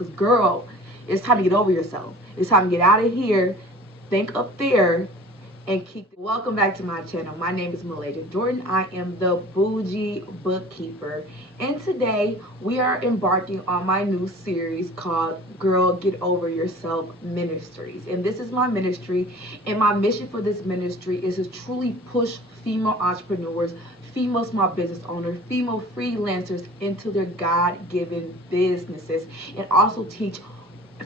Because, girl, it's time to get over yourself. It's time to get out of here, think up there, and keep. Welcome back to my channel. My name is Malaysia Jordan. I am the bougie bookkeeper, and today we are embarking on my new series called Girl Get Over Yourself Ministries. And this is my ministry, and my mission for this ministry is to truly push female entrepreneurs, female small business owners, female freelancers into their God-given businesses, and also teach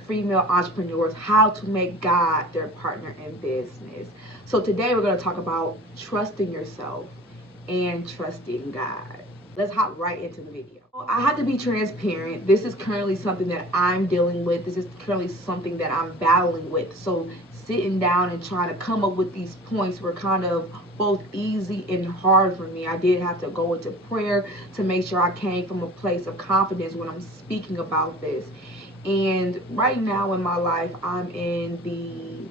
female entrepreneurs how to make God their partner in business. So today we're going to talk about trusting yourself and trusting God. Let's hop right into the video. I have to be transparent. This is currently something that I'm dealing with. This is currently something that I'm battling with. So sitting down and trying to come up with these points were kind of both easy and hard for me. I did have to go into prayer to make sure I came from a place of confidence when I'm speaking about this. And right now in my life, I'm in the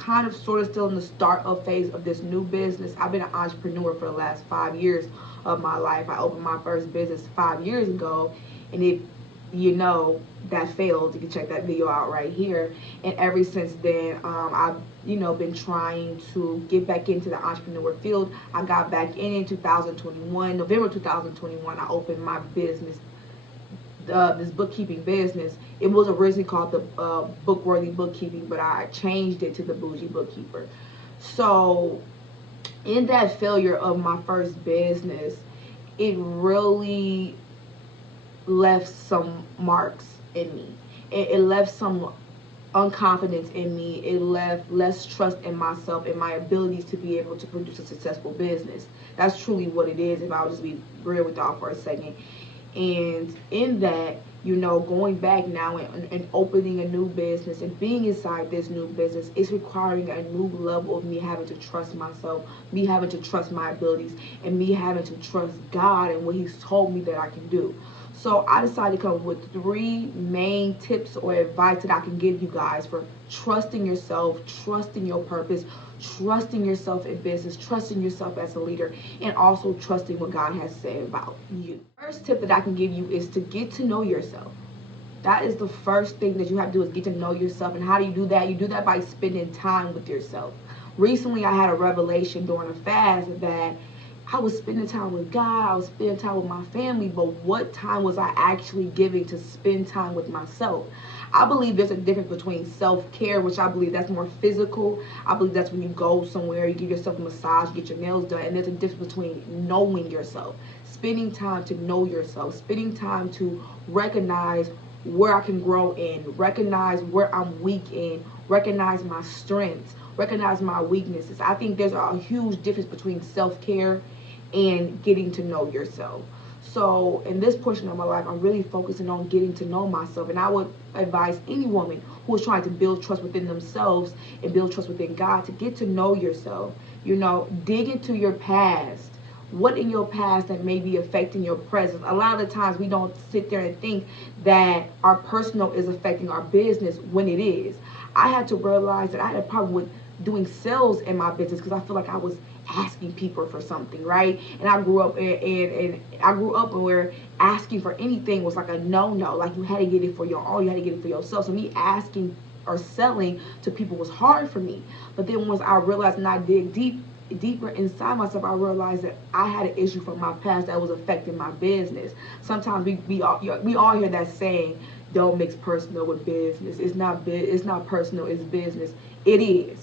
kind of sort of still in the startup phase of this new business. I've been an entrepreneur for the last 5 years of my life. I opened my first business 5 years ago, and if you know that failed, you can check that video out right here. And ever since then, I've been trying to get back into the entrepreneur field. I got back in 2021, November 2021. I opened my business, this bookkeeping business. It was originally called the Bookworthy Bookkeeping, but I changed it to the Bougie Bookkeeper. So in that failure of my first business, it really left some marks in me. It left some unconfidence in me. It left less trust in myself and my abilities to be able to produce a successful business. That's truly what it is, if I would just be real with y'all for a second. And in that, going back now and opening a new business and being inside this new business is requiring a new level of me having to trust myself, me having to trust my abilities, and me having to trust God and what He's told me that I can do. So I decided to come up with 3 main tips or advice that I can give you guys for trusting yourself, trusting your purpose, trusting yourself in business, trusting yourself as a leader, and also trusting what God has said about you. First tip that I can give you is to get to know yourself. That is the first thing that you have to do, is get to know yourself. And how do you do that? You do that by spending time with yourself. Recently, I had a revelation during a fast that I was spending time with God, I was spending time with my family, but what time was I actually giving to spend time with myself? I believe there's a difference between self-care, which I believe that's more physical. I believe that's when you go somewhere, you give yourself a massage, get your nails done, and there's a difference between knowing yourself, spending time to know yourself, spending time to recognize where I can grow in, recognize where I'm weak in, recognize my strengths, recognize my weaknesses. I think there's a huge difference between self-care and getting to know yourself. So in this portion of my life, I'm really focusing on getting to know myself. And I would advise any woman who is trying to build trust within themselves and build trust within God to get to know yourself. Dig into your past. What in your past that may be affecting your present? A lot of the times we don't sit there and think that our personal is affecting our business when it is. I had to realize that I had a problem with doing sales in my business because I feel like I was asking people for something, right? And I grew up where asking for anything was like a no-no. Like you had to get it for your own, you had to get it for yourself. So me asking or selling to people was hard for me. But then once I realized and I dig deeper inside myself, I realized that I had an issue from my past that was affecting my business. Sometimes we all hear that saying, don't mix personal with business. It's not personal, it's business. It is.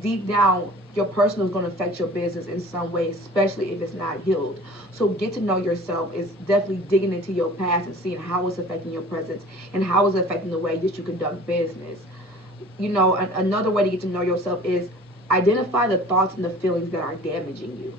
Deep down, your personal is going to affect your business in some way, especially if it's not healed. So get to know yourself is definitely digging into your past and seeing how it's affecting your present and how it's affecting the way that you conduct business. Another way to get to know yourself is identify the thoughts and the feelings that are damaging you.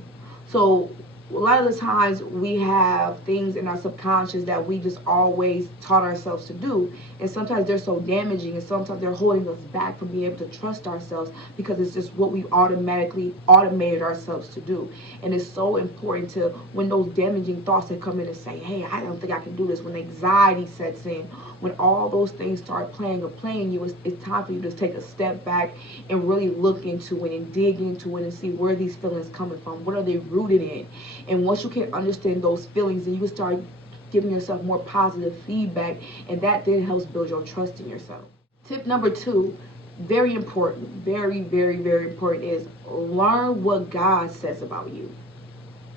So a lot of the times we have things in our subconscious that we just always taught ourselves to do, and sometimes they're so damaging, and sometimes they're holding us back from being able to trust ourselves because it's just what we automatically automated ourselves to do. And it's so important to, when those damaging thoughts that come in and say, hey, I don't think I can do this, when anxiety sets in, when all those things start playing you, it's time for you to take a step back and really look into it and dig into it and see where these feelings coming from. What are they rooted in? And once you can understand those feelings, then you can start giving yourself more positive feedback, and that then helps build your trust in yourself. Tip number 2, very important, very, very, very important, is learn what God says about you,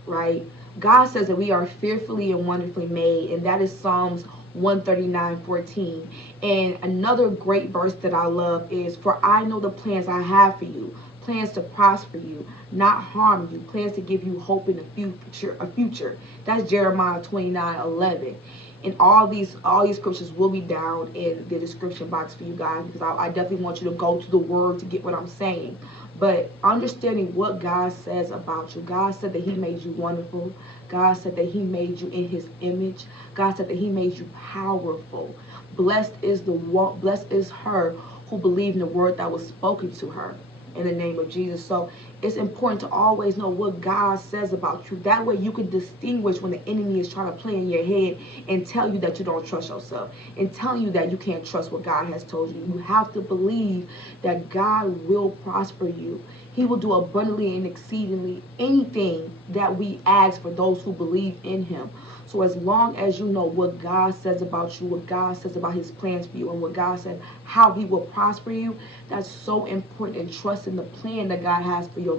right? God says that we are fearfully and wonderfully made, and that is Psalms 139:14. And another great verse that I love is, "For I know the plans I have for you, plans to prosper you, not harm you, plans to give you hope in the future." That's Jeremiah 29:11. And all these scriptures will be down in the description box for you guys, because I definitely want you to go to the word to get what I'm saying. But understanding what God says about you. God said that he made you wonderful. God said that he made you in his image. God said that he made you powerful. Blessed is her who believed in the word that was spoken to her, in the name of Jesus. So it's important to always know what God says about you. That way you can distinguish when the enemy is trying to play in your head and tell you that you don't trust yourself, and tell you that you can't trust what God has told you. You have to believe that God will prosper you. He will do abundantly and exceedingly anything that we ask for those who believe in him. So as long as you know what God says about you, what God says about his plans for you, and what God said, how he will prosper you, that's so important. And trusting the plan that God has for your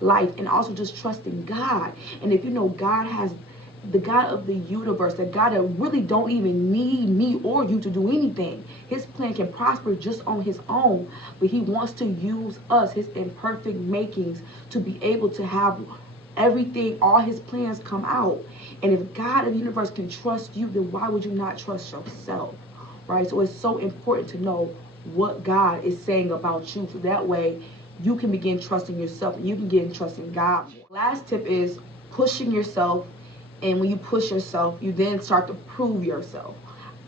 life, and also just trusting God. And if you know God has the God of the universe, the God that really don't even need me or you to do anything. His plan can prosper just on his own, but he wants to use us, his imperfect makings, to be able to have everything, all his plans come out. And if God of the universe can trust you, then why would you not trust yourself, right? So it's so important to know what God is saying about you, so that way you can begin trusting yourself, and you can begin trusting God. Last tip is pushing yourself. And when you push yourself, you then start to prove yourself.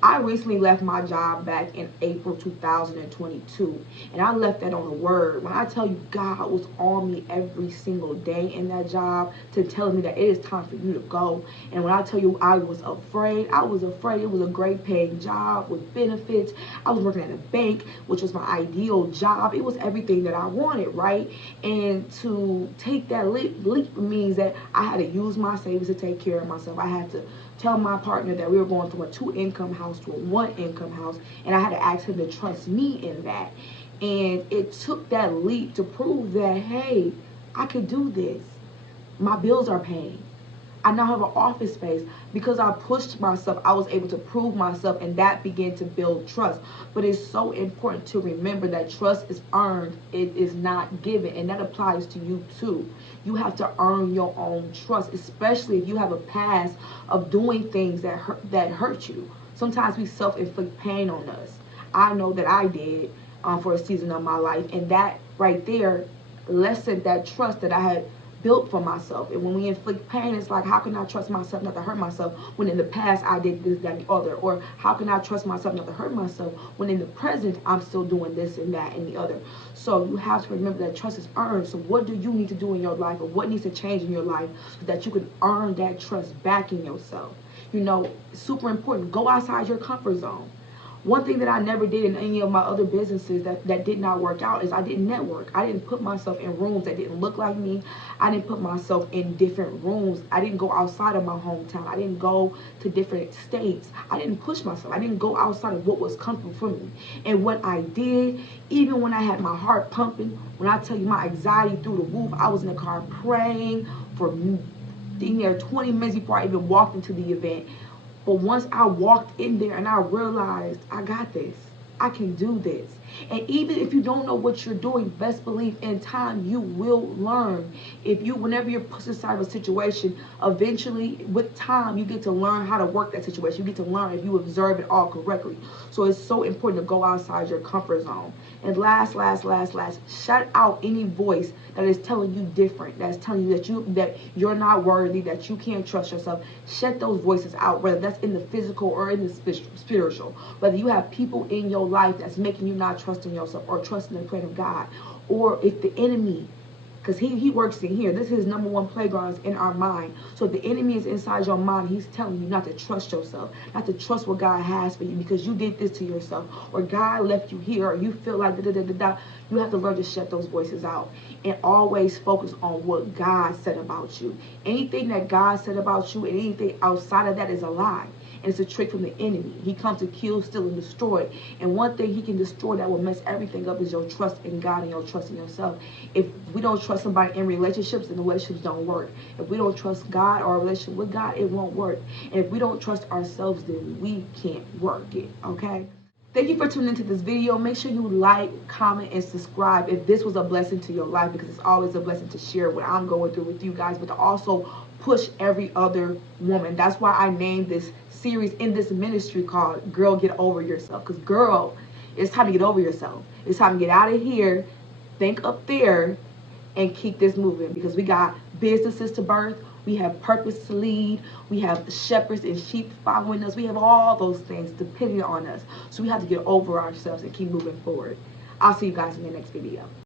I recently left my job back in April 2022, and I left that on the word. When I tell you God was on me every single day in that job to tell me that it is time for you to go. And when I tell you I was afraid. It was a great paying job with benefits. I was working at a bank, which was my ideal job. It was everything that I wanted, right? And to take that leap means that I had to use my savings to take care of myself. I had to tell my partner that we were going from a 2-income house to a 1-income house, and I had to ask him to trust me in that. And it took that leap to prove that, hey, I could do this. My bills are paid. I now have an office space. Because I pushed myself, I was able to prove myself, and that began to build trust. But it's so important to remember that trust is earned, it is not given, and that applies to you too. You have to earn your own trust, especially if you have a past of doing things that hurt you. Sometimes we self-inflict pain on us. I know that I did for a season of my life, and that right there lessened that trust that I had built for myself. And when we inflict pain, it's like, how can I trust myself not to hurt myself when in the past I did this, that, and the other? Or how can I trust myself not to hurt myself when in the present I'm still doing this and that and the other? So you have to remember that trust is earned. So what do you need to do in your life, or what needs to change in your life so that you can earn that trust back in yourself? You know, super important. Go outside your comfort zone. One thing that I never did in any of my other businesses that did not work out is I didn't network. I didn't put myself in rooms that didn't look like me. I didn't put myself in different rooms. I didn't go outside of my hometown. I didn't go to different states. I didn't push myself. I didn't go outside of what was comfortable for me. And what I did, even when I had my heart pumping, when I tell you my anxiety through the roof, I was in the car praying for being there 20 minutes before I even walked into the event. But once I walked in there and I realized, I got this, I can do this. And even if you don't know what you're doing, best believe in time you will learn. Whenever you're put inside of a situation, eventually with time you get to learn how to work that situation. You get to learn if you observe it all correctly. So it's so important to go outside your comfort zone. And last, shut out any voice that is telling you different, that's telling you that you're not worthy, that you can't trust yourself. Shut those voices out, whether that's in the physical or in the spiritual. Whether you have people in your life that's making you not trusting yourself or trusting the plan of God, or if the enemy, because he works in here. This is his number one playground, is in our mind. So if the enemy is inside your mind, he's telling you not to trust yourself, not to trust what God has for you because you did this to yourself, or God left you here, or you feel like da-da-da-da-da. You have to learn to shut those voices out and always focus on what God said about you. Anything that God said about you and anything outside of that is a lie. And it's a trick from the enemy. He comes to kill, steal, and destroy. And one thing he can destroy that will mess everything up is your trust in God and your trust in yourself. If we don't trust somebody in relationships, then the relationships don't work. If we don't trust God or a relationship with God, it won't work. And if we don't trust ourselves, then we can't work it, okay? Thank you for tuning into this video. Make sure you like, comment, and subscribe if this was a blessing to your life, because it's always a blessing to share what I'm going through with you guys, but to also push every other woman. That's why I named this series in this ministry called Girl, Get Over Yourself. Because girl, it's time to get over yourself. It's time to get out of here, think up there, and keep this moving, because we got businesses to birth. We have purpose to lead. We have shepherds and sheep following us. We have all those things depending on us. So we have to get over ourselves and keep moving forward. I'll see you guys in the next video.